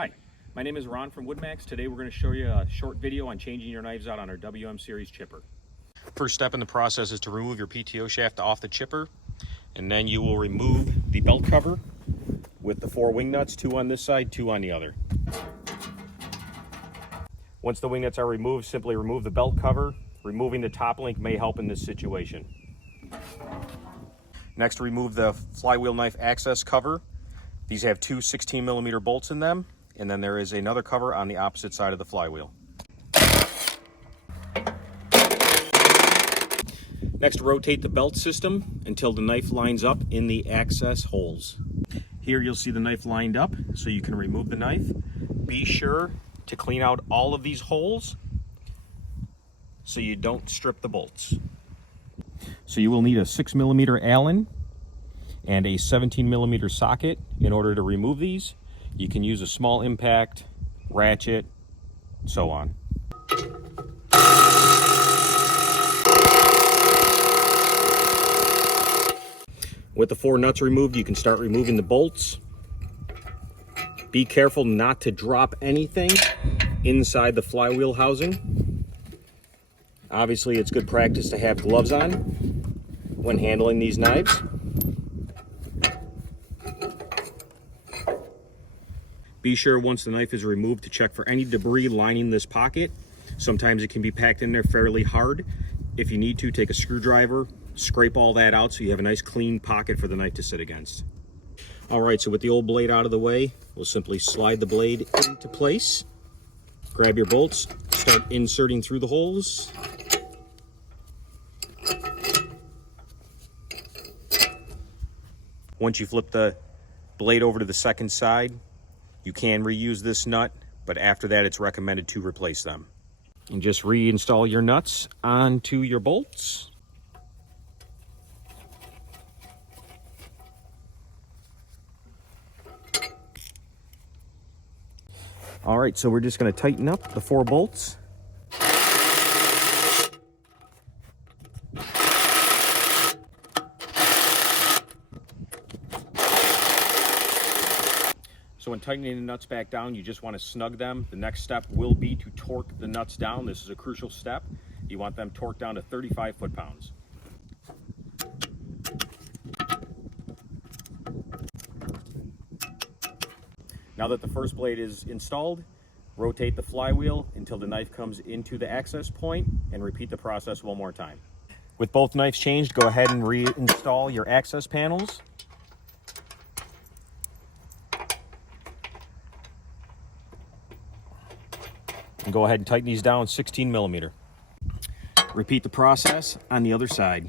Hi, my name is Ron from WoodMaxx. Today we're going to show you a short video on changing your knives out on our WM series chipper. First step in the process is to remove your PTO shaft off the chipper, and then you will remove the belt cover with the 4 wing nuts, 2 on this side, 2 on the other. Once the wing nuts are removed, simply remove the belt cover. Removing the top link may help in this situation. Next, remove the flywheel knife access cover. These have 2 16mm bolts in them, and then there is another cover on the opposite side of the flywheel. Next, rotate the belt system until the knife lines up in the access holes. Here you'll see the knife lined up, so you can remove the knife. Be sure to clean out all of these holes so you don't strip the bolts. So you will need a 6mm Allen and a 17mm socket in order to remove these. You can use a small impact, ratchet, so on. With the 4 nuts removed, you can start removing the bolts. Be careful not to drop anything inside the flywheel housing. Obviously, it's good practice to have gloves on when handling these knives. Be sure once the knife is removed to check for any debris lining this pocket. Sometimes it can be packed in there fairly hard. If you need to, take a screwdriver, scrape all that out so you have a nice clean pocket for the knife to sit against. All right, so with the old blade out of the way, we'll simply slide the blade into place. Grab your bolts, start inserting through the holes. Once you flip the blade over to the second side, you can reuse this nut, but after that it's recommended to replace them. And just reinstall your nuts onto your bolts. All right, so we're just going to tighten up the 4 bolts. So when tightening the nuts back down, you just want to snug them. The next step will be to torque the nuts down. This is a crucial step. You want them torqued down to 35 foot-pounds. Now that the first blade is installed, rotate the flywheel until the knife comes into the access point and repeat the process one more time. With both knives changed, go ahead and reinstall your access panels. And go ahead and tighten these down 16mm. Repeat the process on the other side.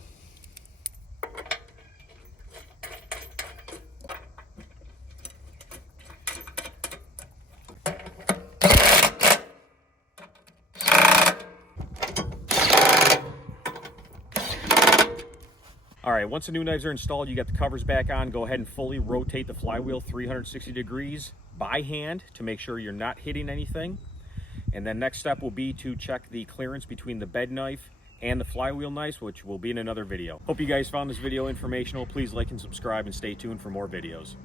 All right, once the new knives are installed, you got the covers back on, go ahead and fully rotate the flywheel 360 degrees by hand to make sure you're not hitting anything. And then next step will be to check the clearance between the bed knife and the flywheel knives, which will be in another video. Hope you guys found this video informational. Please like and subscribe and stay tuned for more videos.